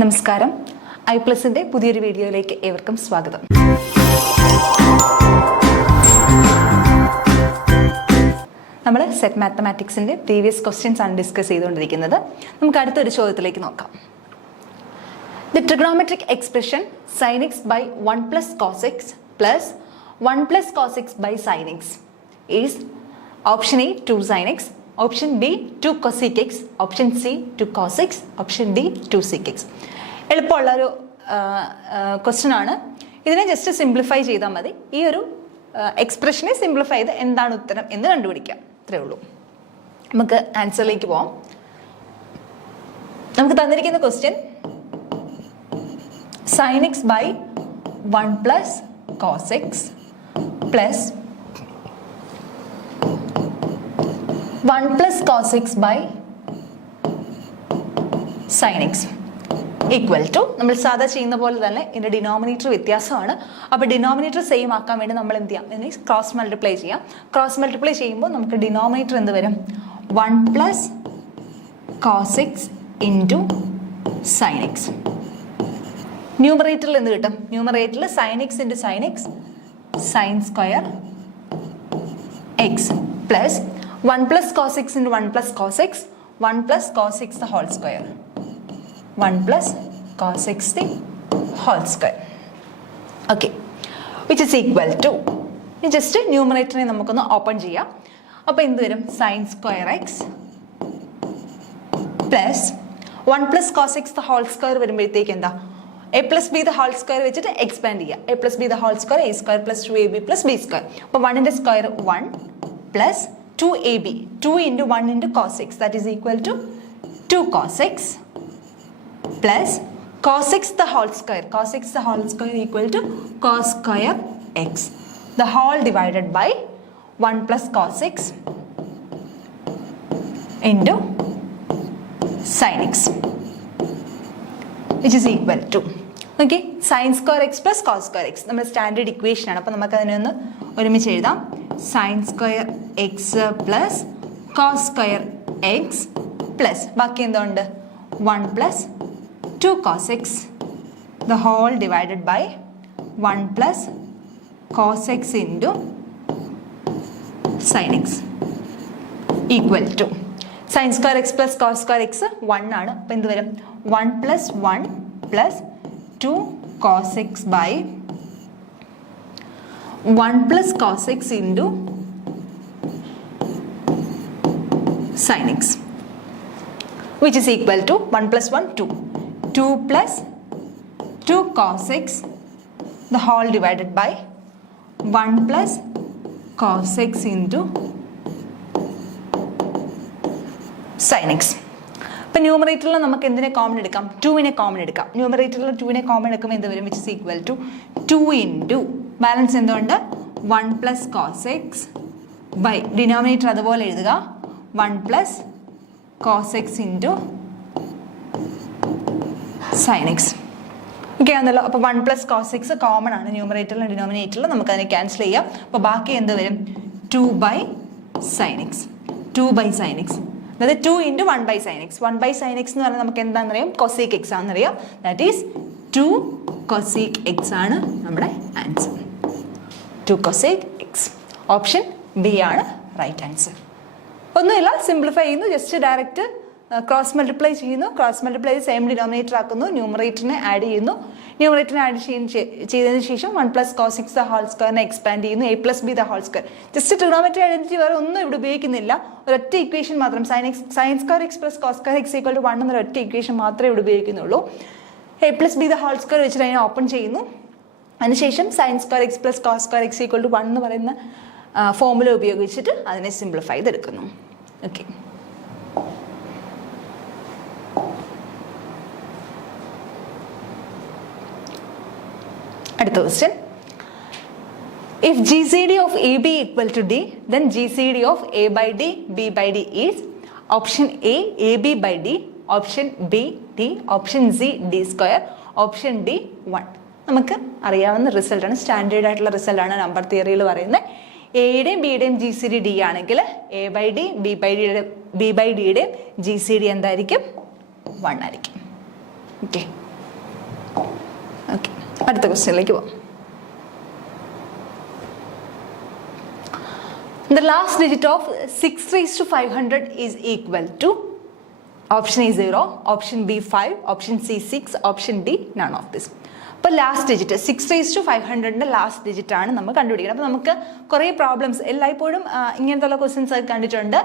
നമസ്കാരം. ഐപ്ലസിന്റെ പുതിയൊരു വീഡിയോയിലേക്ക് ഏവർക്കും സ്വാഗതം. നമ്മൾ സെറ്റ് മാത്തമാറ്റിക്സിന്റെ പ്രീവിയസ് ക്വസ്റ്റ്യൻസ് ആണ് ഡിസ്കസ് ചെയ്തുകൊണ്ടിരിക്കുന്നത്. നമുക്ക് അടുത്തൊരു ചോദ്യത്തിലേക്ക് നോക്കാം. The trigonometric expression sin x by 1 plus cos x plus 1 plus cos x by sin x is option A 2 sin x, option B 2 cosec x, option C 2 cos x, option D 2 sec x. എളുപ്പമുള്ളൊരു question ആണ്. ഇതിനെ just simplify ചെയ്താൽ മതി. ഈ ഒരു എക്സ്പ്രഷനെ simplify ചെയ്ത് എന്താണ് ഉത്തരം എന്ന് കണ്ടുപിടിക്കാം. ഇത്രയേ ഉള്ളൂ. നമുക്ക് ആൻസറിലേക്ക് പോവാം. നമുക്ക് തന്നിരിക്കുന്ന question sin x by 1 plus cos x plus 1 plus cos x by sin x equal to നമ്മൾ സാധാ ചെയ്യുന്ന പോലെ തന്നെ ഇതിൻ്റെ ഡിനോമിനേറ്റർ വ്യത്യാസമാണ്. അപ്പോൾ ഡിനോമിനേറ്റർ സെയിം ആക്കാൻ വേണ്ടി നമ്മൾ എന്ത് ചെയ്യാം, ഇതിനെ ക്രോസ് മൾട്ടിപ്ലൈ ചെയ്യാം. ക്രോസ് മൾട്ടിപ്ലൈ ചെയ്യുമ്പോൾ നമുക്ക് ഡിനോമിനേറ്റർ എന്ത് വരും, 1 plus cos x into sin x. ന്യൂമറേറ്ററിൽ എന്ത് കിട്ടും, ന്യൂമറേറ്ററിൽ sin x into sin x sin square x plus 1 plus cos x into 1 plus cos x 1 plus cos x the whole square 1 plus cos x the whole square. Okay, which is equal to, just ന്യൂമറേറ്ററിനെ നമുക്കൊന്ന് open ചെയ്യാം. അപ്പോൾ എന്ത് വരും, sin square x plus 1 plus cos x the whole square വരുമ്പോഴത്തേക്ക് എന്താ, a plus b the whole square വെച്ചിട്ട് expand ചെയ്യുക. a plus b the whole square a square plus 2ab plus b square. അപ്പോൾ 1ന്റെ square 1 plus 2ab 2 into 1 into cos x that is equal to 2 cos x plus cos x the whole square, cos x the whole square equal to cos square x the whole divided by 1 plus cos x into sin x which is equal to, okay, sin square x plus cos square x നമ്മുടെ standard equation ആണ്. അപ്പോൾ നമുക്ക് അതിനെ ഒന്ന് ഒരുമിച്ച് എഴുതാം. sin square x plus cos square x plus ബാക്കി എന്തുണ്ട് 1 plus 2 cos x the whole divided by 1 plus cos x into sin x equal to sin square x plus cos square x 1 ആണ്. അപ്പോൾ എന്ത് വരും, 1 plus 1 plus 2 cos x by 1 plus cos x into sin x which is equal to 1 plus 1 2 2 plus 2 cos x the whole divided by 1 plus cos x into sin x. ഇപ്പം ന്യൂമറേറ്ററിൽ നമുക്ക് എന്തിനെ common എടുക്കാം, 2നെ common എടുക്കാം. ന്യൂമറേറ്ററിൽ 2നെ common എടുക്കുമ്പോൾ എന്ത് വരും, which is equal to 2 into balance എന്തുകൊണ്ട് 1 plus cos x by denominator അതുപോലെ എഴുതുക 1 plus cos x into sine x. Okay ആണല്ലോ. അപ്പോൾ 1 പ്ലസ് കോസ് എക്സ് കോമൺ ആണ് ന്യൂമറേറ്ററിലും ഡിനോമിനേറ്ററിലും, നമുക്ക് അതിനെ ക്യാൻസൽ ചെയ്യാം. അപ്പോൾ ബാക്കി എന്ത് വരും, 2 by sine x 2 by sine x, അതായത് 2 into 1 by sine x. 1 by sine x എന്ന് പറഞ്ഞാൽ നമുക്ക് എന്താണെന്നറിയാം, കൊസീക് എക്സ് ആണെന്നറിയാം. ദാറ്റ് ഈസ് 2 കൊസീക് എക്സ് ആണ് നമ്മുടെ answer. 2 cosec x option B ആണ് റൈറ്റ് ആൻസർ. ഒന്നുമില്ല, സിംപ്ലിഫൈ ചെയ്യുന്നു, ജസ്റ്റ് ഡയറക്റ്റ് ക്രോസ് മൾട്ടിപ്ലൈ ചെയ്യുന്നു. ക്രോസ് മൾട്ടിപ്ലൈ സെയിം ഡിനോമിനേറ്റർ ആക്കുന്നു, ന്യൂമറേറ്ററിനെ ആഡ് ചെയ്യുന്നു. ന്യൂമറേറ്ററിനെ ആഡ് ചെയ്തതിന് ശേഷം 1 plus cos x the whole സ്ക്വയറിനെ എക്സ്പാൻഡ് ചെയ്യുന്നു, a plus B the whole square. Just trigonometry identity വേറെ ഒന്നും ഇവിടെ ഉപയോഗിക്കുന്നില്ല. ഒരൊറ്റ ഇക്വേഷൻ മാത്രം, sine square x plus cos square x equal to 1 എന്നൊരു ഒറ്റ ഇക്വേഷൻ മാത്രമേ ഇവിടെ ഉപയോഗിക്കുന്നുള്ളൂ. a plus B the whole square വെച്ചിട്ട് അതിനെ ഓപ്പൺ ചെയ്യുന്നു. അതിനുശേഷം sine square x plus cos square x equal to 1 എന്ന് പറയുന്ന ഫോമുല ഉപയോഗിച്ചിട്ട് അതിനെ സിംപ്ലിഫൈ ചെയ്തെടുക്കുന്നു. ഓക്കെ, അടുത്ത question. If GCD of AB equal to D, then GCD of A by D, B by D is option A, AB by D, option B, D, option C, D square, option D, 1. നമുക്ക് അറിയാവുന്ന റിസൾട്ടാണ്, standard ആയിട്ടുള്ള റിസൾട്ടാണ് number തിയറിയിൽ പറയുന്നത്. എയുടെയും ബിയുടെയും G C D D ആണെങ്കിൽ A by D B by ഡിയുടെയും ജി സി ഡി എന്തായിരിക്കും, 1 ആയിരിക്കും. ഓക്കെ, ഓക്കെ, അടുത്ത ക്വസ്റ്റ്യനിലേക്ക് പോവാം. The last digit of 6 raised to 500 is equal to option A 0, option B 5, option C 6, option D none of this. അപ്പോൾ last digit 6 raised to 500ൻ്റെ last digit ആണ് നമ്മൾ കണ്ടുപിടിക്കുന്നത്. അപ്പോൾ നമുക്ക് കുറേ പ്രോബ്ലംസ് എല്ലായ്പ്പോഴും ഇങ്ങനത്തെ ക്വസ്റ്റ്യൻസ് ഒക്കെ കണ്ടിട്ടുണ്ട്.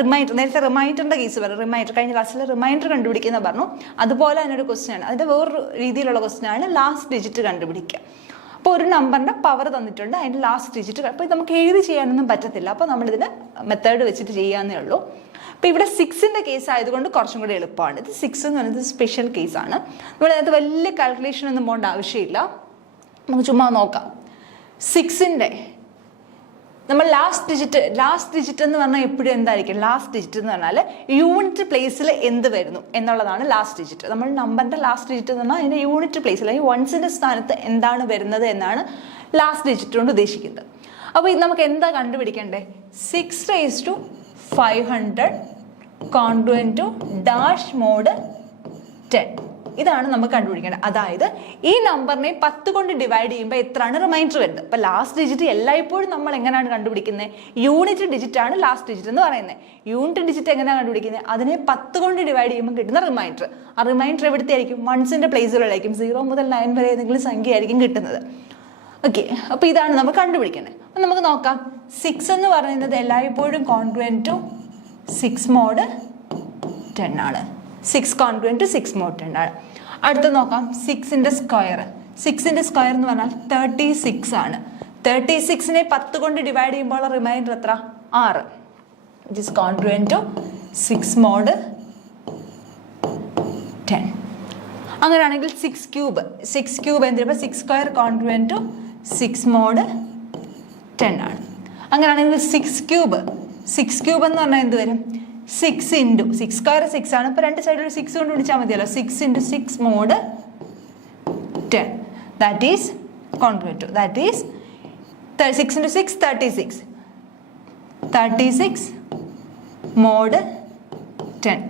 റിമൈൻഡർ, നേരത്തെ റിമൈൻഡറിൻ്റെ കേസ് പറഞ്ഞു, റിമൈൻഡർ കഴിഞ്ഞ ക്ലാസ്സിൽ റിമൈൻഡർ കണ്ടുപിടിക്കുന്ന പറഞ്ഞു. അതുപോലെ തന്നെ ഒരു ക്വസ്റ്റ്യൻ ആണ്, അതിൻ്റെ വേറൊരു രീതിയിലുള്ള ക്വസ്റ്റ്യൻ ആണ് ലാസ്റ്റ് ഡിജിറ്റ് കണ്ടുപിടിക്കുക. അപ്പോൾ ഒരു നമ്പറിൻ്റെ പവർ തന്നിട്ടുണ്ട്, അതിൻ്റെ ലാസ്റ്റ് ഡിജിറ്റ്. അപ്പോൾ ഇത് എഴുതി ചെയ്യാനൊന്നും പറ്റത്തില്ല, അപ്പോൾ നമ്മളിതിന് മെത്തേഡ് വെച്ചിട്ട് ചെയ്യാവുന്നേ ഉള്ളൂ. അപ്പോൾ ഇവിടെ 6ൻ്റെ കേസ് ആയതുകൊണ്ട് കുറച്ചും കൂടി എളുപ്പമാണ്. ഇത് 6 എന്ന് പറയുന്നത് സ്പെഷ്യൽ കേസാണ്. നമ്മളിതിനകത്ത് വലിയ കാൽക്കുലേഷൻ ഒന്നും പോകേണ്ട ആവശ്യമില്ല. നമുക്ക് ചുമ്മാ നോക്കാം. 6ൻ്റെ നമ്മൾ ലാസ്റ്റ് ഡിജിറ്റ് എന്ന് പറഞ്ഞാൽ എപ്പോഴും എന്തായിരിക്കും? ലാസ്റ്റ് ഡിജിറ്റ് എന്ന് പറഞ്ഞാൽ യൂണിറ്റ് പ്ലേസിൽ എന്ത് വരുന്നു എന്നുള്ളതാണ് ലാസ്റ്റ് ഡിജിറ്റ്. നമ്മൾ നമ്പറിൻ്റെ ലാസ്റ്റ് ഡിജിറ്റ് എന്ന് പറഞ്ഞാൽ അതിൻ്റെ യൂണിറ്റ് പ്ലേസിൽ, അല്ലെങ്കിൽ വൺസിൻ്റെ സ്ഥാനത്ത് എന്താണ് വരുന്നത് എന്നാണ് ലാസ്റ്റ് ഡിജിറ്റ് കൊണ്ട് ഉദ്ദേശിക്കുന്നത്. അപ്പോൾ ഇത് നമുക്ക് എന്താ കണ്ടുപിടിക്കണ്ടേ? 6 raised to 500 congruent to dash mod 10. ഇതാണ് നമുക്ക് കണ്ടുപിടിക്കേണ്ടത്. അതായത് ഈ നമ്പറിനെ 10 കൊണ്ട് ഡിവൈഡ് ചെയ്യുമ്പോൾ എത്രയാണ് റിമൈൻഡർ വരുന്നത്? അപ്പോൾ ലാസ്റ്റ് ഡിജിറ്റ് എല്ലായ്പ്പോഴും നമ്മൾ എങ്ങനെയാണ് കണ്ടുപിടിക്കുന്നത്? യൂണിറ്റ് ഡിജിറ്റ് ആണ് ലാസ്റ്റ് ഡിജിറ്റ് എന്ന് പറയുന്നത്. യൂണിറ്റ് ഡിജിറ്റ് എങ്ങനെയാണ് കണ്ടുപിടിക്കുന്നത്? അതിനെ 10 കൊണ്ട് ഡിവൈഡ് ചെയ്യുമ്പോൾ കിട്ടുന്ന റിമൈൻഡർ. ആ റിമൈൻഡർ എവിടുത്തെ ആയിരിക്കും? വൺസിൻ്റെ പ്ലേസുകളിലായിരിക്കും. 0 മുതൽ 9 വരെ ഏതെങ്കിലും സംഖ്യ ആയിരിക്കും കിട്ടുന്നത്. ഓക്കെ, അപ്പോൾ ഇതാണ് നമ്മൾ കണ്ടുപിടിക്കുന്നത്. അപ്പം നമുക്ക് നോക്കാം. 6 എന്ന് പറയുന്നത് എല്ലായ്പ്പോഴും കോൺഗ്രുവൻറ്റ് ടു 6 mod 10 ആണ്. 6 congruent to 6 mod 10 ആണ്. അടുത്ത് നോക്കാം. 6ൻ്റെ സ്ക്വയർ എന്ന് പറഞ്ഞാൽ 36 ആണ്. 36നെ 10 കൊണ്ട് ഡിവൈഡ് ചെയ്യുമ്പോൾ റിമൈൻഡർ എത്ര? 6. It is congruent to 6 mod 10. അങ്ങനെയാണെങ്കിൽ 6 ക്യൂബ് എന്തിനാ? 6 സ്ക്വയർ കോൺഗ്രുവൻറ്റ് ടു 6 mod 10 ആണ്. അങ്ങനെയാണെങ്കിൽ 6 ക്യൂബ് എന്ന് പറഞ്ഞാൽ എന്ത് വരും? 6 into 6 സ്ക്വയർ 6 ആണ്. ഇപ്പോൾ രണ്ട് സൈഡിൽ 6 കൊണ്ട് വിളിച്ചാൽ മതിയല്ലോ. 6 into 6 mod 10, that is congruent to, that is 6 into 6 36 mod 10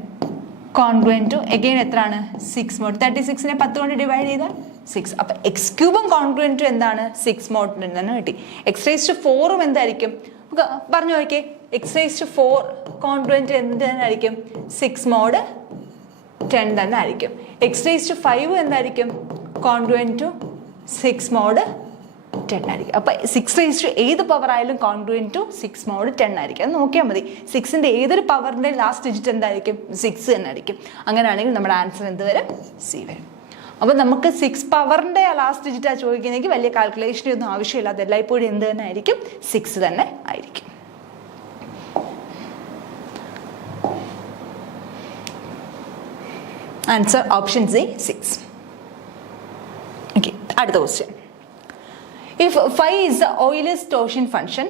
congruent to again എത്രയാണ്? 6 mod 36നെ 10 കൊണ്ട് ഡിവൈഡ് ചെയ്താൽ 6. അപ്പം എക്സ് ക്യൂബും കോൺഗ്രുവൻറ്റ് ടു എന്താണ്? 6 mod 10 തന്നെ കിട്ടി. എക്സ് റേസ് ടു 4ഉം എന്തായിരിക്കും? പറഞ്ഞു നോക്കിയേ. എക്സ് റേസ് ടു 4 കോൺഗ്രുവൻറ്റ് എന്ത് തന്നെ ആയിരിക്കും? 6 mod 10 തന്നെ ആയിരിക്കും. എക്സ് റേസ് ടു 5 എന്തായിരിക്കും? കോൺഗ്രുവൻറ്റ് ടു 6 mod 10 ആയിരിക്കും. അപ്പം 6 റേസ് ടു ഏത് പവർ ആയാലും കോൺഗ്രുവൻറ്റ് ടു 6 mod 10 ആയിരിക്കും. അത് നോക്കിയാൽ മതി. 6ൻ്റെ ഏതൊരു പവറിൻ്റെ ലാസ്റ്റ് ഡിജിറ്റ് എന്തായിരിക്കും? 6 തന്നെ ആയിരിക്കും. അങ്ങനെയാണെങ്കിൽ നമ്മുടെ ആൻസർ എന്ത് വരും? സി വരും. അപ്പോൾ നമുക്ക് 6 പവറിൻ്റെ ലാസ്റ്റ് ഡിജിറ്റാണ് ചോദിക്കുന്നതെങ്കിൽ വലിയ കാൽക്കുലേഷനൊന്നും ആവശ്യമില്ല. അത് എല്ലായ്പ്പോഴും എന്ത് തന്നെ ആയിരിക്കും? 6 തന്നെ ആയിരിക്കും. Answer option C 6. ഓക്കെ, അടുത്ത question. If phi is the Euler's torsion function,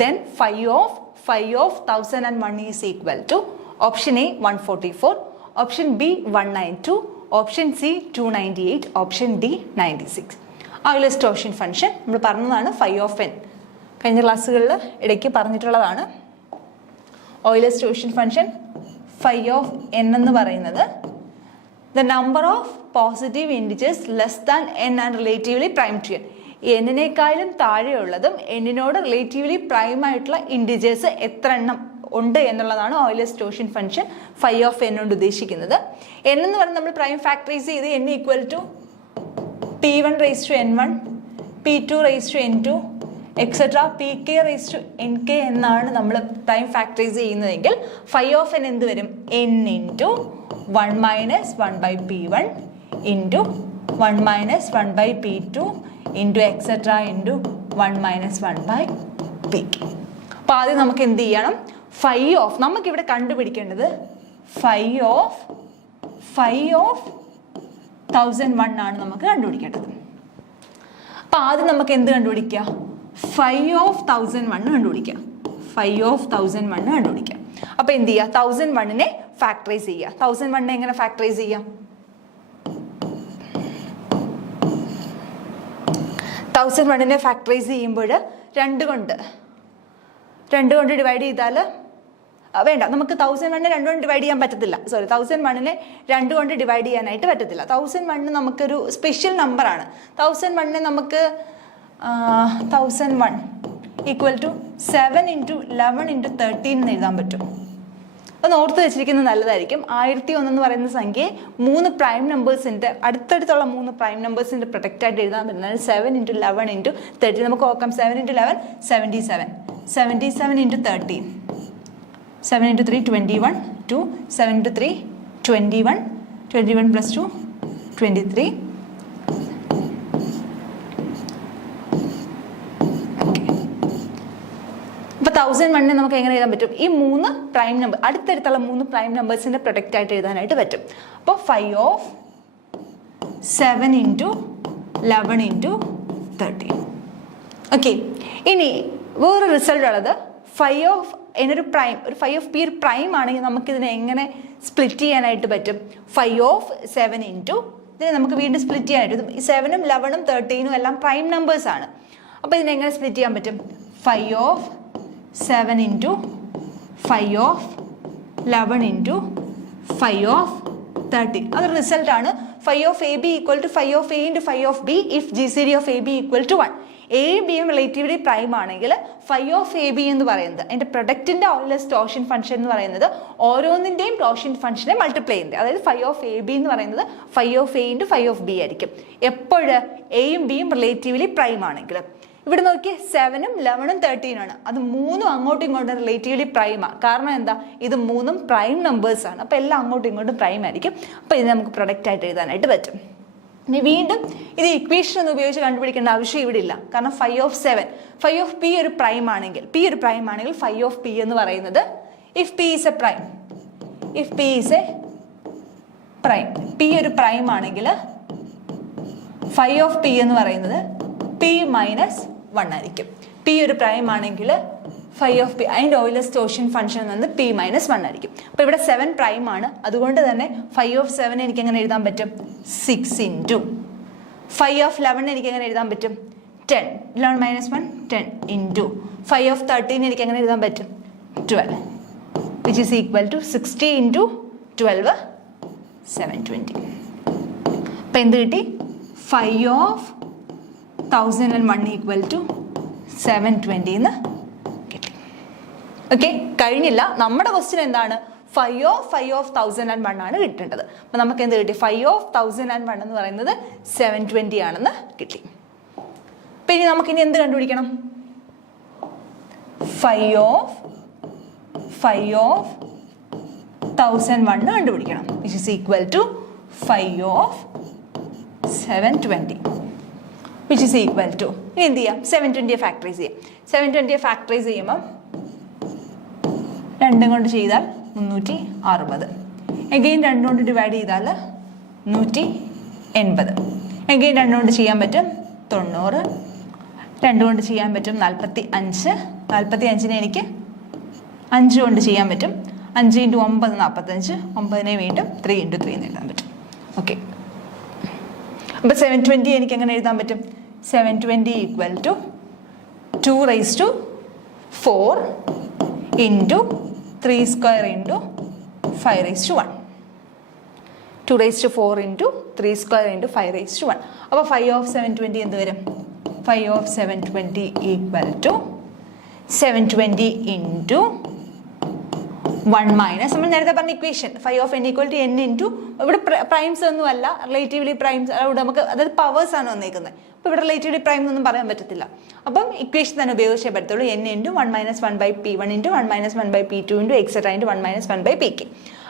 then phi of 1001 is equal to option A 144, option B 192, option C 298, option D 96. Euler's torsion function നമ്മൾ പറഞ്ഞതാണ് phi of n. കഴിഞ്ഞ ക്ലാസ്സുകളിൽ ഇടയ്ക്ക് പറഞ്ഞിട്ടുള്ളതാണ്. Euler's torsion function phi of n എന്ന് പറയുന്നത് the number of positive integers less than n and relatively prime to n. എന്നിനേക്കാളും താഴെയുള്ളതും എന്നിനോട് റിലേറ്റീവ്ലി പ്രൈം ആയിട്ടുള്ള ഇൻഡിജേഴ്സ് എത്ര എണ്ണം ഉണ്ട് എന്നുള്ളതാണ് ഓയിലേഴ്സ് ടോർഷൻ ഫംഗ്ഷൻ ഫൈ ഓഫ് എൻ കൊണ്ട് ഉദ്ദേശിക്കുന്നത്. എൻ എന്ന് പറഞ്ഞാൽ നമ്മൾ പ്രൈം ഫാക്ടറൈസ് ചെയ്ത് n equal to p1 raise to n1, p2 raise to n2, etcetera pk raise to nk എന്നാണ് നമ്മൾ പ്രൈം ഫാക്ടറൈസ് ചെയ്യുന്നതെങ്കിൽ ഫൈ ഓഫ് എൻ എന്ത് വരും? n into 1 minus 1 by p1 into 1 minus 1 by p2 into etcetera into 1 minus 1 by pk. അപ്പോൾ ആദ്യം നമുക്ക് എന്ത് ചെയ്യണം? ഫൈ ഓഫ് നമുക്കിവിടെ കണ്ടുപിടിക്കേണ്ടത് ഫൈ ഓഫ് 1001 ആണ് നമുക്ക് കണ്ടുപിടിക്കേണ്ടത്. അപ്പോൾ ആദ്യം നമുക്ക് എന്ത് കണ്ടുപിടിക്കുക? ഫൈ ഓഫ് 1001 കണ്ടുപിടിക്കുക. ഫൈ ഓഫ് 1001 കണ്ടുപിടിക്കുക. അപ്പോൾ എന്ത് ചെയ്യുക? 1001നെ ഫാക്ടറൈസ് ചെയ്യുക. 1001നെ എങ്ങനെ ഫാക്ടറൈസ് ചെയ്യാം? 1001നെ ഫാക്ടറൈസ് ചെയ്യുമ്പോൾ 2 കൊണ്ട് ഡിവൈഡ് ചെയ്താൽ വേണ്ട, നമുക്ക് 1001 2 കൊണ്ട് ഡിവൈഡ് ചെയ്യാൻ പറ്റത്തില്ല. 1001 2 കൊണ്ട് ഡിവൈഡ് ചെയ്യാനായിട്ട് പറ്റത്തില്ല. 1001 നമുക്കൊരു സ്പെഷ്യൽ നമ്പറാണ്. 1001 നമുക്ക് 1001 ഈക്വൽ ടു 7 × 11 × 13 എന്ന് എഴുതാൻ പറ്റും. അത് ഓർത്ത് വെച്ചിരിക്കുന്നത് നല്ലതായിരിക്കും. 1001 എന്ന് പറയുന്ന സംഖ്യയെ 3 പ്രൈം നമ്പേഴ്സിൻ്റെ അടുത്തടുത്തുള്ള 3 പ്രൈം നമ്പേഴ്സിൻ്റെ പ്രൊട്ടക്റ്റായിട്ട് എഴുതാൻ പറ്റുന്നത് 7 × 11 × 13. നമുക്ക് നോക്കാം. 7 × 11 77, 77 × 13, 7 × 3 21, 2, 7 × 3 21, 21 + 2 23. അപ്പോൾ 1001 നമുക്ക് എങ്ങനെ എഴുതാൻ പറ്റും? ഈ 3 പ്രൈം നമ്പർ അടുത്തടുത്തുള്ള 3 പ്രൈം നമ്പേഴ്സിൻ്റെ പ്രൊട്ടക്റ്റായിട്ട് എഴുതാനായിട്ട് പറ്റും. അപ്പോൾ 5/7 × 11 × 13. ഓക്കെ, ഇനി വേറെ റിസൾട്ട് ഉള്ളത് 5 എന്നൊരു പ്രൈം, ഒരു 5 ഒരു പ്രൈം ആണെങ്കിൽ നമുക്കിതിനെ എങ്ങനെ സ്പ്ലിറ്റ് ചെയ്യാനായിട്ട് പറ്റും? 5/7 ഇതിനെ നമുക്ക് വീണ്ടും സ്പ്ലിറ്റ് ചെയ്യാനായിട്ട്. 7ഉം 11ഉം 13ഉം എല്ലാം പ്രൈം നമ്പേഴ്സാണ്. അപ്പോൾ ഇതിനെ എങ്ങനെ സ്പ്ലിറ്റ് ചെയ്യാൻ പറ്റും? 5/7 × 5/11 × 5/13. അതൊരു റിസൾട്ടാണ്. 5/AB = 5/A × 5/B if GCD of AB = 1. എയും ബിയും റിലേറ്റീവ്ലി പ്രൈം ആണെങ്കിൽ 5/AB എന്ന് പറയുന്നത് അതിൻ്റെ പ്രൊഡക്റ്റിൻ്റെ ഓയിലസ് ടോർഷൻ ഫംഗ്ഷൻ എന്ന് പറയുന്നത് ഓരോന്നിൻ്റെയും ടോർഷൻ ഫംഗ്ഷനെ മൾട്ടിപ്ലൈ ചെയ്യുന്നത്. അതായത് 5/AB എന്ന് പറയുന്നത് 5/A × 5/B ആയിരിക്കും എപ്പോഴും എയും ബിയും റിലേറ്റീവ്ലി പ്രൈം ആണെങ്കിൽ. ഇവിടെ നോക്കി 7ഉം 11ഉം 13ആണ്. അത് 3ഉം അങ്ങോട്ടും ഇങ്ങോട്ടും റിലേറ്റീവ്ലി പ്രൈമാണ്. കാരണം എന്താ? ഇത് 3ഉം പ്രൈം നമ്പേഴ്സാണ്. അപ്പോൾ എല്ലാം അങ്ങോട്ടും ഇങ്ങോട്ടും പ്രൈം ആയിരിക്കും. അപ്പോൾ ഇത് നമുക്ക് പ്രൊഡക്റ്റായിട്ട് എഴുതാനായിട്ട് പറ്റും. ഇനി വീണ്ടും ഇത് ഇക്വേഷൻ ഒന്നും ഉപയോഗിച്ച് കണ്ടുപിടിക്കേണ്ട ആവശ്യം ഇവിടെ ഇല്ല. കാരണം 5/7 5/P ഒരു പ്രൈം ആണെങ്കിൽ, P ഒരു പ്രൈം ആണെങ്കിൽ 5/P എന്ന് പറയുന്നത് if P is A prime, if P is A prime, P ഒരു പ്രൈം ആണെങ്കിൽ 5/P എന്ന് പറയുന്നത് P - 1 ആയിരിക്കും. P ഒരു പ്രൈം ആണെങ്കിൽ 5/P അതിൻ്റെ ഓയിലസ് ടോർഷൻ ഫംഗ്ഷൻ എന്നത് P - 1 ആയിരിക്കും. അപ്പോൾ ഇവിടെ 7 പ്രൈം ആണ്. അതുകൊണ്ട് തന്നെ 5/7 എനിക്ക് എങ്ങനെ എഴുതാൻ പറ്റും? 6 × 5/11 എനിക്ക് എങ്ങനെ എഴുതാൻ പറ്റും? 10, 11 - 1 10 × 5/13 എനിക്ക് എങ്ങനെ എഴുതാൻ പറ്റും? 12, which is equal to 60 × 12 720. അപ്പോൾ എന്ത് കിട്ടി? 5/1001 = 720 എന്ന് കിട്ടി. ഓക്കെ, കഴിഞ്ഞില്ല. നമ്മുടെ ക്വസ്റ്റ്യൻ എന്താണ്? 5/1001 ആണ് കിട്ടേണ്ടത്. അപ്പോൾ നമുക്ക് എന്ത് കിട്ടി? 5/1001 എന്ന് പറയുന്നത് 720 ആണെന്ന് കിട്ടി. അപ്പം ഇനി നമുക്കിനി എന്ത് കണ്ടുപിടിക്കണം? 5/1001 കണ്ടുപിടിക്കണം, which is equal to 5/720, which is equal to, ഇനി എന്ത് ചെയ്യാം? 720 ഫാക്ടറൈസ് ചെയ്യാം. 720 ഫാക്ടറൈസ് ചെയ്യുമ്പം 2 കൊണ്ട് ചെയ്താൽ 360, എഗെയിൻ 2 കൊണ്ട് ഡിവൈഡ് ചെയ്താൽ 180, എഗെയിൻ 2 കൊണ്ട് ചെയ്യാൻ പറ്റും 90, 2 കൊണ്ട് ചെയ്യാൻ പറ്റും 45, 45നെ എനിക്ക് 5 കൊണ്ട് ചെയ്യാൻ പറ്റും. 5 × 9 45, 9നെ വീണ്ടും 3 × 3 എന്ന് എഴുതാൻ പറ്റും. ഓക്കെ, അപ്പോൾ 720 എനിക്ക് എങ്ങനെ എഴുതാൻ പറ്റും? 720 = 2⁴ × 3² × 5⁴. 2⁴ × 3² × 5⁴. അപ്പോൾ 5/720 എന്ത് വരും? 5/720 = 720 × 1 - നമ്മൾ നേരത്തെ പറഞ്ഞ ഇക്വേഷൻ 5/n = n × ഇവിടെ പ്രൈംസ് ഒന്നും അല്ല, റിലേറ്റീവ്ലി പ്രൈംസ്. അവിടെ നമുക്ക് അതായത് പവേഴ്സ് ആണ് വന്നേക്കുന്നത്. അപ്പോൾ ഇവിടെ റിലേറ്റീവ്ലി പ്രൈം എന്നൊന്നും പറയാൻ പറ്റത്തില്ല. അപ്പം ഇക്വേഷൻ തന്നെ ഉപയോഗിച്ചേ പറ്റത്തുള്ളൂ. n × 1 - 1/p1 × 1 - 1/p2 × etc. × 1 - 1/pk.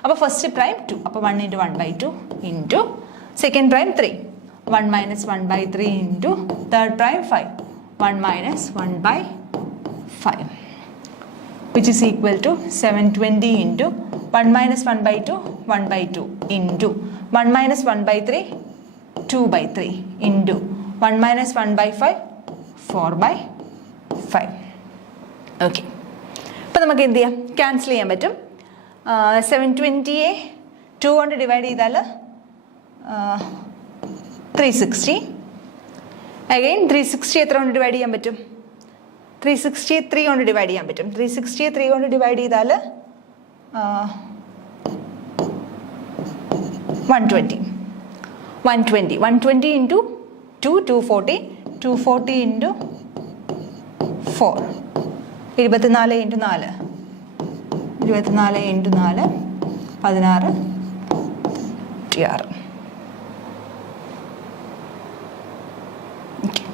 അപ്പോൾ ഫസ്റ്റ് പ്രൈം 2, അപ്പോൾ 1 × 1/2 × second prime 3, 1 - 1/3 × third prime 5, 1 - 1/5, which is equal to 720 × 1 - 1/2 1/2 × 1 - 1/3 2/3 × 1 - 1/5 4/5. Okay, അപ്പോൾ നമുക്ക് എന്ത് ചെയ്യാം? ക്യാൻസൽ ചെയ്യാൻ പറ്റും. 720യെ 2 കൊണ്ട് ഡിവൈഡ് ചെയ്താൽ 360, അഗെയിൻ 360 എത്ര കൊണ്ട് ഡിവൈഡ് ചെയ്യാൻ പറ്റും? 360 3 കൊണ്ട് ഡിവൈഡ് ചെയ്യാൻ പറ്റും. 360 3 കൊണ്ട് ഡിവൈഡ് ചെയ്താൽ 120. 120 into 2, 240. 240 into 4. 24 into 4. 24 into 4. 16. TR. Okay.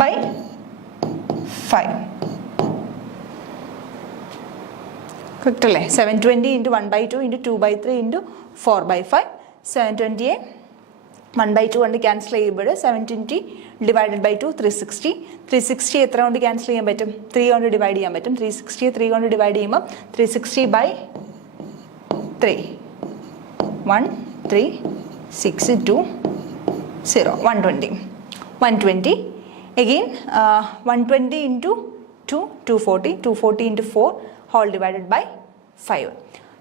By 5. Correct അല്ലേ? 720 into 1/2 into 2/3 into 4/5. 720 1/2 കൊണ്ട് ക്യാൻസൽ ചെയ്യുമ്പോൾ 720 ഡിവൈഡഡ് ബൈ 2 360. 360 എത്ര കൊണ്ട് ക്യാൻസൽ ചെയ്യാൻ പറ്റും? 3 കൊണ്ട് ഡിവൈഡ് ചെയ്യാൻ പറ്റും. 360 3 കൊണ്ട് ഡിവൈഡ് ചെയ്യുമ്പോൾ 360 by 3 1 3 6 2 0 120. 120 again 120 into 2 240. 240 into 4 whole divided by 5.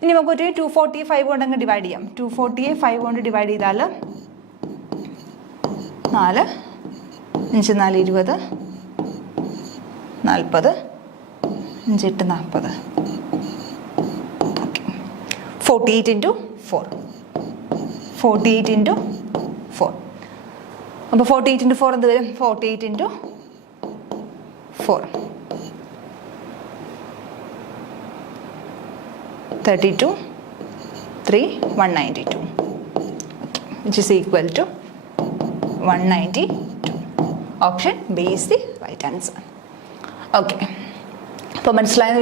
ഇനി നമുക്കൊരു 240 5 കൊണ്ട് അങ്ങ് ഡിവൈഡ് ചെയ്യാം. 240 5 കൊണ്ട് ഡിവൈഡ് ചെയ്താൽ 4 5 4 20 40 5 8 40. Okay 48 into 4. 48 into 4. അപ്പോൾ 48 into 4 എന്ത് വരും? 48 into 4 32 3 192. Okay. Which is equal to 192. Option B is the right answer. Okay. അപ്പോൾ മനസ്സിലായെന്ന്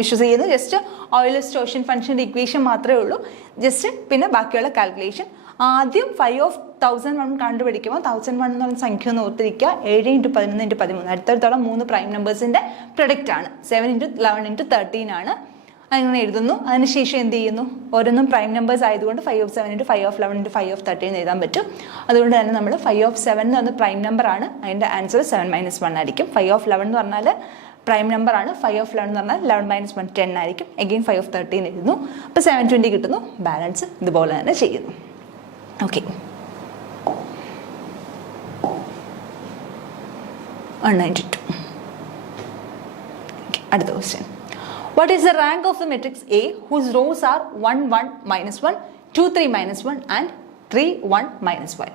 വിശ്വസിക്കുന്നു. ജസ്റ്റ് ഓയിലേഴ്സ് ടോർഷൻ ഫംഗ്ഷൻ്റെ ഇക്വേഷൻ മാത്രമേ ഉള്ളൂ. ജസ്റ്റ് പിന്നെ ബാക്കിയുള്ള കാൽക്കുലേഷൻ. ആദ്യം 5 of 1001 കണ്ടുപിടിക്കുമ്പോൾ 1001 എന്ന് പറഞ്ഞ സംഖ്യ ഒന്ന് ഓർത്തിരിക്കുക. 7 into 11 into 13. അടുത്തടുത്തോളം 3 പ്രൈം നമ്പേഴ്സിൻ്റെ പ്രൊഡക്റ്റ് ആണ്. 7 into 11 into 13 ആണ്. അങ്ങനെ എഴുതുന്നു. അതിനുശേഷം എന്ത് ചെയ്യുന്നു? ഓരോന്നും പ്രൈം നമ്പേഴ്സ് ആയതുകൊണ്ട് 5 of 7 into 5 of 11 into 5 of 13 എഴുതാൻ പറ്റും. അതുകൊണ്ട് തന്നെ നമ്മൾ 5 of 7 എന്ന് പറഞ്ഞ പ്രൈം നമ്പർ ആണ്. അതിൻ്റെ ആൻസർ 7 - 1 ആയിരിക്കും. 5 of 11 എന്ന് പറഞ്ഞാൽ പ്രൈം നമ്പർ ആണ്. 5 of 11 എന്ന് പറഞ്ഞാൽ 11 - 1 10 ആയിരിക്കും. എഗെയിൻ 5 of 13 എഴുതുന്നു. അപ്പോൾ 720 കിട്ടുന്നു. ബാലൻസ് ഇതുപോലെ തന്നെ ചെയ്യുന്നു. ഓക്കെ 192. അടുത്ത question. What is the rank of the matrix A whose rows are 1 1 - 1 2 3 - 1 and 3 1 - 5?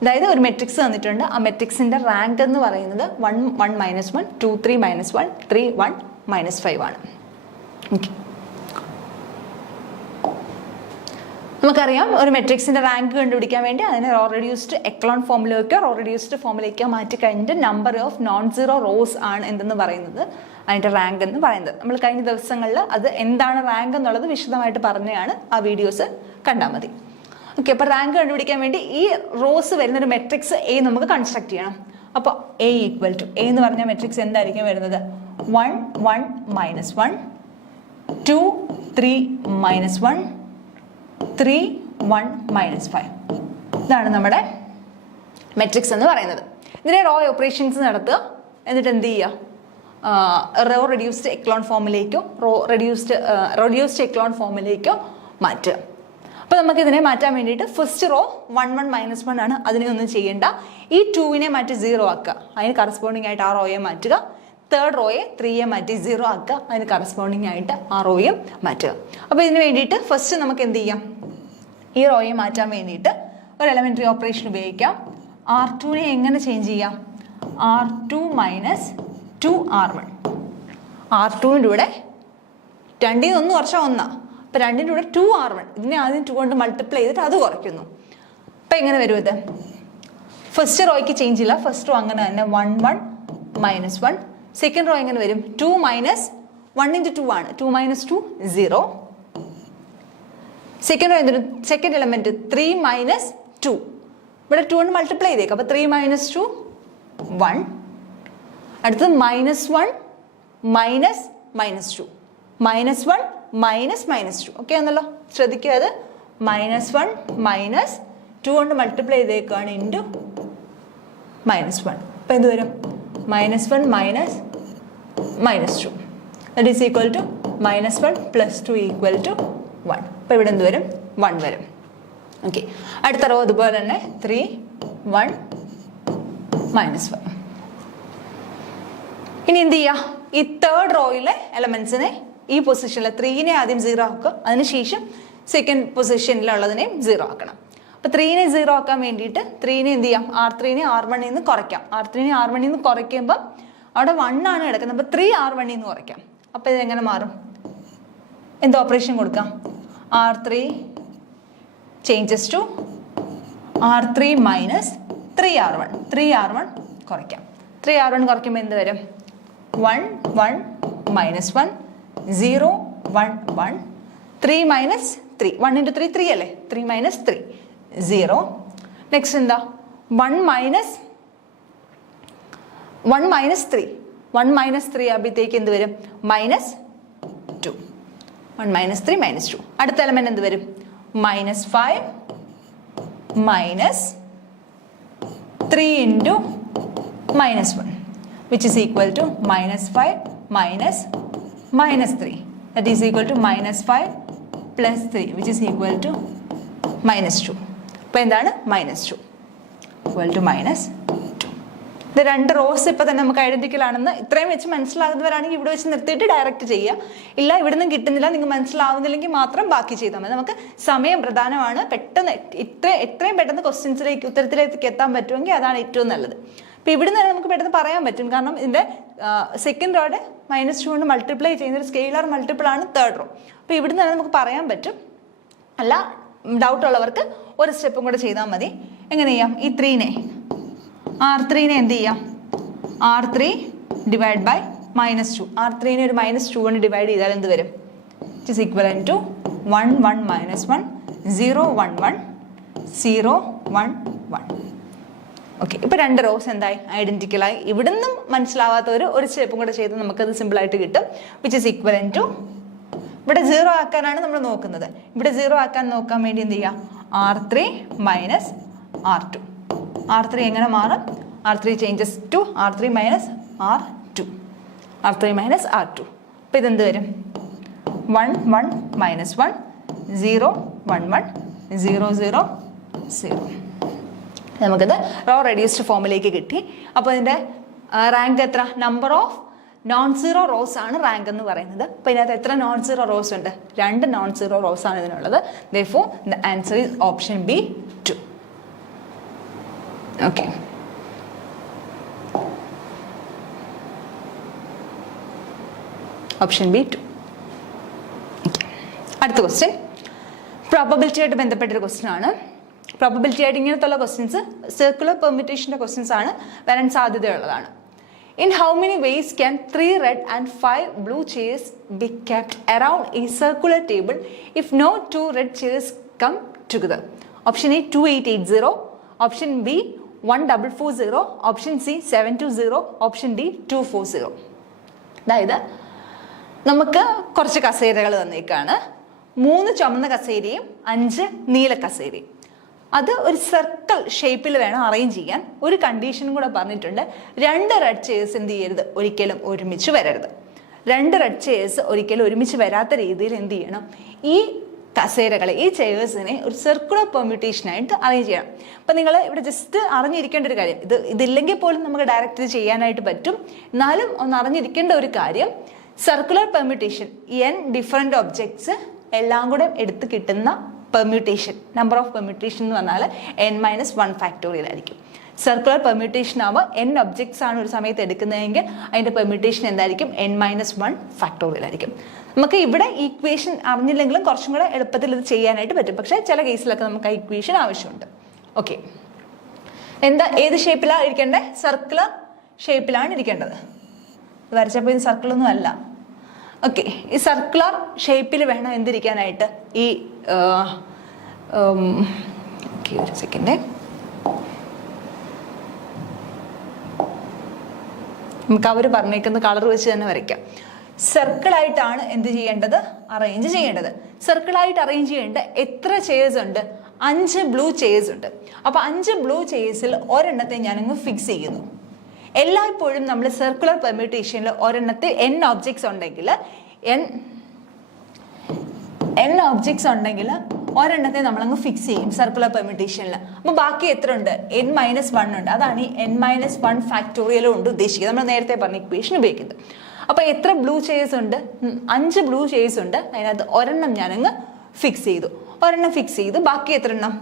അതായത് ഒരു മെട്രിക്സ് തന്നിട്ടുണ്ട്. ആ മെട്രിക്സിന്റെ റാങ്ക് എന്ന് പറയുന്നത് 1 1 - 1 2 3 - 1 3 1 - 5 ആണ്. ഓക്കെ നമുക്കറിയാം ഒരു മെട്രിക്സിന്റെ റാങ്ക് കണ്ടുപിടിക്കാൻ വേണ്ടി അതിനെ റോ റെഡ്യൂസ്ഡ് എക്ലോൺ ഫോമിലേക്കോ റോ റെഡ്യൂസ്ഡ് ഫോമിലേക്കോ മാറ്റി കഴിഞ്ഞിട്ട് number of non zero rows ആണ് എന്തെന്ന് പറയുന്നത് അതിൻ്റെ റാങ്ക് എന്ന് പറയുന്നത്. നമ്മൾ കഴിഞ്ഞ ദിവസങ്ങളിൽ അത് എന്താണ് റാങ്ക് എന്നുള്ളത് വിശദമായിട്ട് പറഞ്ഞതാണ്. ആ വീഡിയോസ് കണ്ടാൽ മതി. ഓക്കെ അപ്പോൾ റാങ്ക് കണ്ടുപിടിക്കാൻ വേണ്ടി ഈ റോസ് വരുന്നൊരു മെട്രിക്സ് എ നമുക്ക് കൺസ്ട്രക്ട് ചെയ്യണം. അപ്പോൾ എ ഈക്വൽ ടു എ എന്ന് പറഞ്ഞ മെട്രിക്സ് എന്തായിരിക്കും വരുന്നത്? 1 1 - 1 2 3 - 1 3 1 - 5. ഇതാണ് നമ്മുടെ മെട്രിക്സ് എന്ന് പറയുന്നത്. ഇതിനെ റോ ഓപ്പറേഷൻസ് നടത്തുക. എന്നിട്ട് എന്ത് ചെയ്യുക? റോ റെഡ്യൂസ്ഡ് എക്ലോൺ ഫോമിലേക്കോ റെഡ്യൂസ്ഡ് എക്ലോൺ ഫോമിലേക്കോ മാറ്റുക. അപ്പോൾ നമുക്ക് ഇതിനെ മാറ്റാൻ വേണ്ടിയിട്ട് ഫസ്റ്റ് റോ 1 1 - 1 ആണ്. അതിനെ ഒന്നും ചെയ്യേണ്ട. ഈ 2നെ മാറ്റി 0 ആക്കുക. അതിന് കറസ്പോണ്ടിങ് ആയിട്ട് ആ റോയെ മാറ്റുക. തേർഡ് റോയെ 3യെ മാറ്റി 0 ആക്കുക. അതിന് കറസ്പോണ്ടിങ് ആയിട്ട് ആ റോയും മാറ്റുക. അപ്പോൾ ഇതിന് വേണ്ടിയിട്ട് ഫസ്റ്റ് നമുക്ക് എന്ത് ചെയ്യാം? ഈ റോയെ മാറ്റാൻ വേണ്ടിയിട്ട് ഒരു എലമെൻ്ററി ഓപ്പറേഷൻ ഉപയോഗിക്കാം. R2നെ എങ്ങനെ ചേഞ്ച് ചെയ്യാം? R2 - 2R1. R2ൻ്റെ കൂടെ 2 1 വർഷം 1. അപ്പോൾ 2ൻ്റെ കൂടെ 2R1. ഇതിനെ ആദ്യം 2 കൊണ്ട് മൾട്ടിപ്ലൈ ചെയ്തിട്ട് അത് കുറയ്ക്കുന്നു. അപ്പം എങ്ങനെ വരും ഇത്? ഫസ്റ്റ് റോയ്ക്ക് ചേഞ്ച് ഇല്ല. ഫസ്റ്റ് റോ അങ്ങനെ തന്നെ 1 1 - 1. സെക്കൻഡ് റോ എങ്ങനെ വരും? 2 - 1 into 2 ആണ്. 2 - 2 0. സെക്കൻഡ് റോ എന്തൊരു സെക്കൻഡ് എലമെന്റ് 3 - 2. ഇവിടെ 2 കൊണ്ട് മൾട്ടിപ്ലൈ ചെയ്തേക്കാം. അപ്പോൾ 3 - 2 1. അടുത്തത് -1 - -2 -1 -2. ഓക്കെ ആണല്ലോ? ശ്രദ്ധിക്കുക. അത് -1 -2 കൊണ്ട് മൾട്ടിപ്ലൈ ചെയ്തേക്കാണ് ഇൻറ്റു -1. അപ്പോൾ എന്ത് വരും? -1 -2 ദാറ്റ് ഈസ് ഈക്വൽ ടു -1 + 2 = 1. അപ്പോൾ ഇവിടെ എന്ത് വരും? 1 വരും. ഓക്കെ അടുത്ത റോ അതുപോലെ തന്നെ 3 1 -5. ഇനി എന്ത് ചെയ്യുക, ഈ തേർഡ് റോയിലെ എലമെന്റ്സിനെ ഈ പൊസിഷനിൽ 3നെ ആദ്യം 0 ആക്കുക, അതിനുശേഷം സെക്കൻഡ് പൊസിഷനിലുള്ളതിനെയും 0 ആക്കണം. അപ്പോൾ 3നെ 0 ആക്കാൻ വേണ്ടിയിട്ട് 3നെ എന്ത് ചെയ്യാം, R3നെ R1ൽ നിന്ന് കുറയ്ക്കാം. R3നെ R1ൽ നിന്ന് കുറയ്ക്കുമ്പോൾ അവിടെ 1 ആണ് കിടക്കുന്നത്. അപ്പോൾ 3 R1ൽ നിന്ന് കുറയ്ക്കാം. അപ്പോൾ ഇതെങ്ങനെ മാറും? എന്ത് ഓപ്പറേഷൻ കൊടുക്കാം? R3 changes to R3 minus 3R1. 3R1 കുറയ്ക്കാം. 3R1 കുറയ്ക്കുമ്പോൾ എന്ത് വരും? 1 1 മൈനസ് 1 0 1 1 3 മൈനസ് 3 1 ഇൻറ്റു 3 3 അല്ലേ? 3 മൈനസ് 3 0. നെക്സ്റ്റ് എന്താ? 1 മൈനസ് 3 1 മൈനസ് 3 ആകുമ്പോഴത്തേക്ക് എന്ത് വരും? മൈനസ് 2. 1 minus 3 minus 2. അടുത്ത എലമെന്റ് എന്ത് വരും? Minus 5 minus 3 into minus 1 which is equal to minus 5 minus minus 3. That is equal to minus 5 plus 3 which is equal to minus 2. അപ്പോൾ എന്താണ്? Minus 2 equal to minus 2. ഇത് 2 rose ഇപ്പോൾ തന്നെ നമുക്ക് identical ആണെന്ന് ഇത്രയും വെച്ച് മനസ്സിലാകുന്നവരാണെങ്കിൽ ഇവിടെ വെച്ച് നിർത്തിയിട്ട് ഡയറക്റ്റ് ചെയ്യുക. ഇല്ല, ഇവിടെ നിന്ന് കിട്ടുന്നില്ല, നിങ്ങൾ മനസ്സിലാവുന്നില്ലെങ്കിൽ മാത്രം ബാക്കി ചെയ്താൽ മതി. നമുക്ക് സമയം പ്രധാനമാണ്. പെട്ടെന്ന് എത്രയും പെട്ടെന്ന് ക്വസ്റ്റ്യൻസിലേക്ക് ഉത്തരത്തിലേക്ക് എത്താൻ പറ്റുമെങ്കിൽ അതാണ് ഏറ്റവും നല്ലത്. അപ്പോൾ ഇവിടെ നിന്ന് നമുക്ക് പെട്ടെന്ന് പറയാൻ പറ്റും. കാരണം ഇതിൻ്റെ സെക്കൻഡ് റോയുടെ -2 കൊണ്ട് മൾട്ടിപ്ലൈ ചെയ്യുന്ന ഒരു സ്കെയിലർ മൾട്ടിപ്പിൾ ആണ് തേർഡ് റോ. അപ്പോൾ ഇവിടെ നിന്ന് നമുക്ക് പറയാൻ പറ്റും. അല്ല, ഡൗട്ട് ഉള്ളവർക്ക് ഒരു സ്റ്റെപ്പും കൂടെ ചെയ്താൽ മതി. എങ്ങനെ ചെയ്യാം? ഈ 3നെ R3നെ എന്ത് ചെയ്യാം? R3 divide by -2. R3നെ ഒരു -2 കൊണ്ട് ഡിവൈഡ് ചെയ്താൽ എന്ത് വരും? It is equivalent to 1 1 minus 1 0 1 1 0 1 1. Okay, ഇപ്പോൾ 2 റോസ് എന്തായി? ഐഡന്റിക്കലായി. ഇവിടെ നിന്നും മനസ്സിലാവാത്തവർ ഒരു സ്റ്റെപ്പും കൂടെ ചെയ്ത് നമുക്കത് സിമ്പിളായിട്ട് കിട്ടും. വിച്ച് ഈസ് ഈക്വലൻ ടു, ഇവിടെ 0 ആക്കാനാണ് നമ്മൾ നോക്കുന്നത്. ഇവിടെ 0 ആക്കാൻ നോക്കാൻ വേണ്ടി എന്ത് ചെയ്യുക? R3 minus R2. R3 എങ്ങനെ മാറും? R3 changes to R3 minus R2. R3 minus R2. അപ്പോൾ ഇതെന്ത് വരും? 1 1 മൈനസ് 1 0 1 1 0 0 0. നമുക്കിത് റോ റെഡ്യൂസ്ഡ് ഫോമിലേക്ക് കിട്ടി. അപ്പോൾ ഇതിൻ്റെ റാങ്ക് എത്ര? Number of non zero rows ആണ് റാങ്ക് എന്ന് പറയുന്നത്. അപ്പോൾ ഇതിനകത്ത് എത്ര നോൺ സീറോ റോസ് ഉണ്ട്? 2 നോൺ സീറോ റോസ് ആണ് ഇതിനുള്ളത്. Therefore the answer is option B 2. Okay, option B 2. അടുത്ത ക്വസ്റ്റ്യൻ പ്രോബബിലിറ്റി ആയിട്ട് ബന്ധപ്പെട്ടൊരു ക്വസ്റ്റ്യൻ ആണ്. പ്രോബബിലിറ്റി ആയിട്ട് ഇങ്ങനത്തുള്ള ക്വസ്റ്റ്യൻസ് സർക്കുലർ പെർമ്യൂട്ടേഷൻ്റെ ക്വസ്റ്റ്യൻസ് ആണ്, വരാൻ സാധ്യതയുള്ളതാണ്. In how many ways can 3 red and 5 blue chairs be kept around a circular table if no 2 red chairs come together? Option A 2880, option B 1440, option C 720, option D 240. അതായത് നമുക്ക് കുറച്ച് കസേരകൾ തന്നേക്കാണ്. 3 ചുമന്ന കസേരയും 5 നീല കസേരയും. അത് ഒരു സർക്കിൾ ഷേപ്പിൽ വേണം അറേഞ്ച് ചെയ്യാൻ. ഒരു കണ്ടീഷനും കൂടെ പറഞ്ഞിട്ടുണ്ട്. 2 റെഡ് ചെയേഴ്സ് എന്ത് ചെയ്യരുത്? ഒരിക്കലും ഒരുമിച്ച് വരരുത്. 2 റെഡ് ചെയേഴ്സ് ഒരിക്കലും ഒരുമിച്ച് വരാത്ത രീതിയിൽ എന്ത് ചെയ്യണം? ഈ കസേരകളെ, ഈ ചെയേഴ്സിനെ ഒരു സർക്കുലർ പെർമ്യൂട്ടേഷനായിട്ട് അറേഞ്ച് ചെയ്യണം. അപ്പം നിങ്ങൾ ഇവിടെ ജസ്റ്റ് അറിഞ്ഞിരിക്കേണ്ട ഒരു കാര്യം, ഇതില്ലെങ്കിൽ പോലും നമുക്ക് ഡയറക്റ്റ് ഇത് ചെയ്യാനായിട്ട് പറ്റും. എന്നാലും ഒന്ന് അറിഞ്ഞിരിക്കേണ്ട ഒരു കാര്യം, circular permutation n different objects എല്ലാം കൂടെ എടുത്ത് കിട്ടുന്ന പെർമ്യൂട്ടേഷൻ, നമ്പർ ഓഫ് പെർമ്യൂട്ടേഷൻ എന്ന് പറഞ്ഞാൽ n-1 ഫാക്ടോറിയൽ ആയിരിക്കും. സർക്കുലർ പെർമ്യൂട്ടേഷൻ ആവുമ്പോൾ n ഒബ്ജക്ട്സ് ആണ് ഒരു സമയത്ത് എടുക്കുന്നതെങ്കിൽ അതിൻ്റെ പെർമ്യൂട്ടേഷൻ എന്തായിരിക്കും? n-1 ഫാക്ടോറിയൽ ആയിരിക്കും. നമുക്ക് ഇവിടെ ഈക്വേഷൻ അറിഞ്ഞില്ലെങ്കിലും കുറച്ചും കൂടെ എളുപ്പത്തിൽ ഇത് ചെയ്യാനായിട്ട് പറ്റും. പക്ഷേ ചില കേസിലൊക്കെ നമുക്ക് ആ ഈക്വേഷൻ ആവശ്യമുണ്ട്. ഓക്കെ, ഏത് ഷേപ്പിലാണ് ഇരിക്കേണ്ടത്? സർക്കുലർ ഷേപ്പിലാണ് ഇരിക്കേണ്ടത്. ഇത് വരച്ചപ്പോൾ ഇത് സർക്കിളൊന്നും അല്ല. ഓക്കെ, ഈ സർക്കുലർ ഷേപ്പിൽ വേണം എന്തിരിക്കാനായിട്ട്? ഈ ഒരു സെക്കൻഡ്, നമുക്ക് അവർ പറഞ്ഞേക്കുന്ന കളർ വെച്ച് തന്നെ വരയ്ക്കാം. സർക്കിളായിട്ടാണ് എന്ത് ചെയ്യേണ്ടത്? അറേഞ്ച് ചെയ്യേണ്ടത്. സർക്കിളായിട്ട് അറേഞ്ച് ചെയ്യേണ്ട എത്ര ചെയേഴ്സ് ഉണ്ട്? 5 ബ്ലൂ ചെയേഴ്സ് ഉണ്ട്. അപ്പോൾ 5 ബ്ലൂ ചെയേഴ്സിൽ ഒരെണ്ണത്തെ ഞാനങ്ങ് ഫിക്സ് ചെയ്യുന്നു. എല്ലായ്പ്പോഴും നമ്മൾ സർക്കുലർ പെർമ്യൂട്ടേഷനിൽ ഒരെണ്ണത്തിൽ n ഒബ്ജക്ട്സ് ഉണ്ടെങ്കിൽ ഒരെണ്ണത്തെ നമ്മളങ്ങ് ഫിക്സ് ചെയ്യും സർക്കുലർ പെർമ്യൂട്ടേഷനിൽ. അപ്പോൾ ബാക്കി എത്ര ഉണ്ട്? n-1 ഉണ്ട്. അതാണ് ഈ n-1 ഫാക്ടോറിയലും ഉണ്ട് ഉദ്ദേശിക്കുന്നത്. നമ്മൾ നേരത്തെ പറഞ്ഞ ഇക്വേഷൻ ഉപയോഗിക്കുന്നത്. അപ്പോൾ എത്ര ബ്ലൂ ചെയേഴ്സ് ഉണ്ട്? 5 ബ്ലൂ ചെയേഴ്സ് ഉണ്ട്. അതിനകത്ത് ഒരെണ്ണം ഞാനങ്ങ് ഫിക്സ് ചെയ്തു. ഒരെണ്ണം ഫിക്സ് ചെയ്തു. ബാക്കി എത്ര എണ്ണം?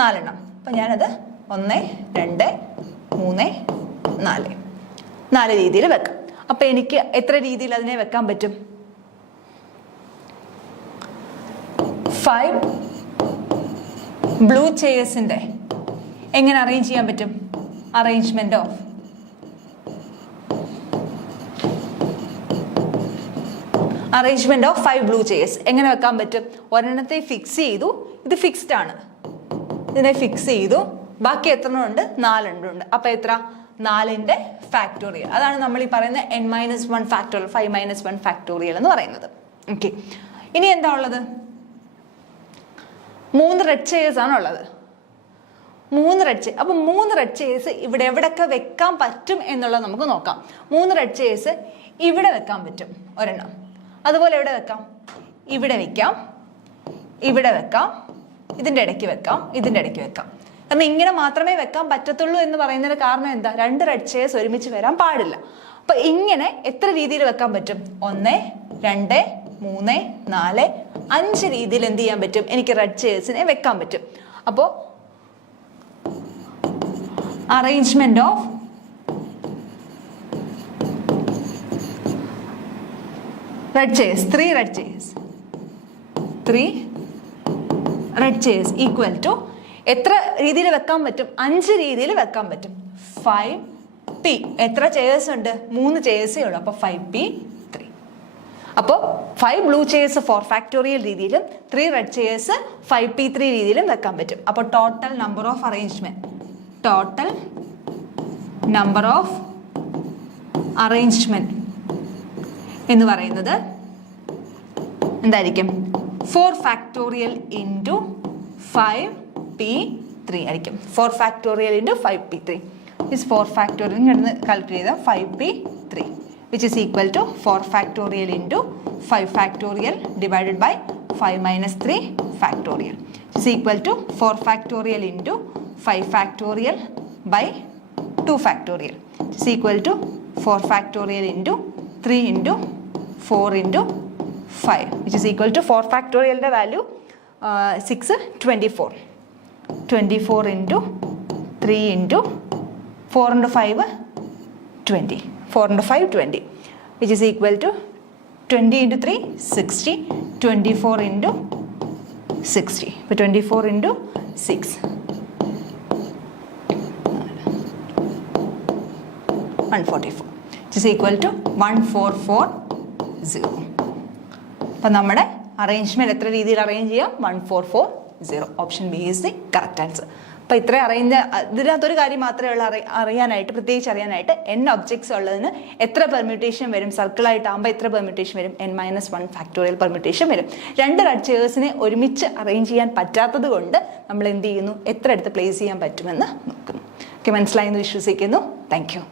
4 എണ്ണം. അപ്പം ഞാനത് 1 2 3 4 രീതിയിൽ വെക്കാം. അപ്പം എനിക്ക് എത്ര രീതിയിൽ അതിനെ വെക്കാൻ പറ്റും? 5 ബ്ലൂ ചെയേഴ്സിൻ്റെ എങ്ങനെ അറേഞ്ച് ചെയ്യാൻ പറ്റും? Arrangement of arrangement of 5 blue chairs എങ്ങനെ വെക്കാൻ പറ്റും? ഒരെണ്ണത്തെ ഫിക്സ് ചെയ്തു. ഇത് ഫിക്സ്ഡ് ആണ്. ഇതിനെ ഫിക്സ് ചെയ്തു. ബാക്കി എത്ര ഉണ്ട്? 4 ഉണ്ട്. അപ്പൊ എത്ര? 4ന്റെ ഫാക്ടോറിയൽ. അതാണ് നമ്മൾ ഈ പറയുന്ന n-1 ഫാക്ടോറിയൽ, 5-1 ഫാക്ടോറിയൽ എന്ന് പറയുന്നത്. ഓക്കെ, ഇനി എന്താ ഉള്ളത്? 3 റെഡ് ചെയേഴ്സ് ആണ് ഉള്ളത്. 3 റെഡ് ചെയർ. അപ്പൊ 3 റെഡ് ചെയേഴ്സ് ഇവിടെ എവിടെയൊക്കെ വെക്കാൻ പറ്റും എന്നുള്ളത് നമുക്ക് നോക്കാം. 3 റെഡ് ചെയേഴ്സ് ഇവിടെ വെക്കാൻ പറ്റും ഒരെണ്ണം. അതുപോലെ എവിടെ വെക്കാം? ഇവിടെ വെക്കാം, ഇവിടെ വെക്കാം, ഇതിൻ്റെ ഇടയ്ക്ക് വെക്കാം, ഇതിൻ്റെ ഇടയ്ക്ക് വെക്കാം. കാരണം ഇങ്ങനെ മാത്രമേ വെക്കാൻ പറ്റത്തുള്ളൂ എന്ന് പറയുന്നതിന് കാരണം എന്താ? 2 റെഡ് ചെയേഴ്സ് ഒരുമിച്ച് വരാൻ പാടില്ല. അപ്പൊ ഇങ്ങനെ എത്ര രീതിയിൽ വെക്കാൻ പറ്റും? 1 2 3 4 5 രീതിയിൽ എന്ത് ചെയ്യാൻ പറ്റും? എനിക്ക് റെഡ് ചെയേഴ്സിനെ വെക്കാൻ പറ്റും. അപ്പോൾ arrangement of red chairs, 3 red chairs, 3 red chairs equal to എത്ര രീതിയിൽ വെക്കാൻ പറ്റും? 5 രീതിയിൽ വെക്കാൻ പറ്റും. 5p. എത്ര ചെയേഴ്സ് ഉണ്ട്? 3 ചെയേഴ്സേ ഉള്ളൂ. അപ്പോൾ 5p3. അപ്പോൾ 5 ബ്ലൂ ചെയേഴ്സ് 4 ഫാക്ടോറിയൽ രീതിയിലും 3 റെഡ് ചെയേഴ്സ് 5p3 രീതിയിലും വെക്കാൻ പറ്റും. അപ്പോൾ total number of arrangement, total number of arrangement എന്ന് പറയുന്നത് എന്തായിരിക്കും? 4 ഫാക്ടോറിയൽ ഇൻറ്റു 5p3 ആയിരിക്കും. 4 factorial into 5p3 is 4 factorial ഇങ്ങനെ കാൽക്കുലേറ്റ് ചെയ്താൽ 5p3 which is equal to 4 factorial into 5 factorial divided by 5 minus 3 factorial is equal to 4 factorial into 5 factorial by 2 factorial is equal to 4 factorial into 3 into 4 into 5 which is equal to 4 factorial the value 6 24 24 into 3 into 4 into 5 20 4 into 5 20 which is equal to 20 into 3 60 24 into 60 but 24 into 6 144 which is equal to 1440. അപ്പോൾ നമ്മുടെ arrangement എത്ര രീതിയിൽ arrange ചെയ്യാം? 1440. Option B is the correct answer. അപ്പോൾ ഇത്ര ഇതിനകത്തൊരു കാര്യം മാത്രമേ ഉള്ളൂ അറിയാനായിട്ട്, പ്രത്യേകിച്ച് അറിയാനായിട്ട്. n ഒബ്ജക്ട്സ് ഉള്ളതിന് എത്ര പെർമ്യൂട്ടേഷൻ വരും? സർക്കിളായിട്ടാകുമ്പോൾ എത്ര പെർമ്യൂട്ടേഷൻ വരും? n-1 ഫാക്ടോറിയൽ പെർമ്യൂട്ടേഷൻ വരും. 2 റെഡ് ചെയേഴ്സിനെ ഒരുമിച്ച് അറേഞ്ച് ചെയ്യാൻ പറ്റാത്തത് കൊണ്ട് നമ്മൾ എന്ത് ചെയ്യുന്നു? എത്ര എടുത്ത് പ്ലേസ് ചെയ്യാൻ പറ്റുമെന്ന് നോക്കുന്നു. ഓക്കെ, മനസ്സിലായെന്ന് വിശ്വസിക്കുന്നു. Thank you.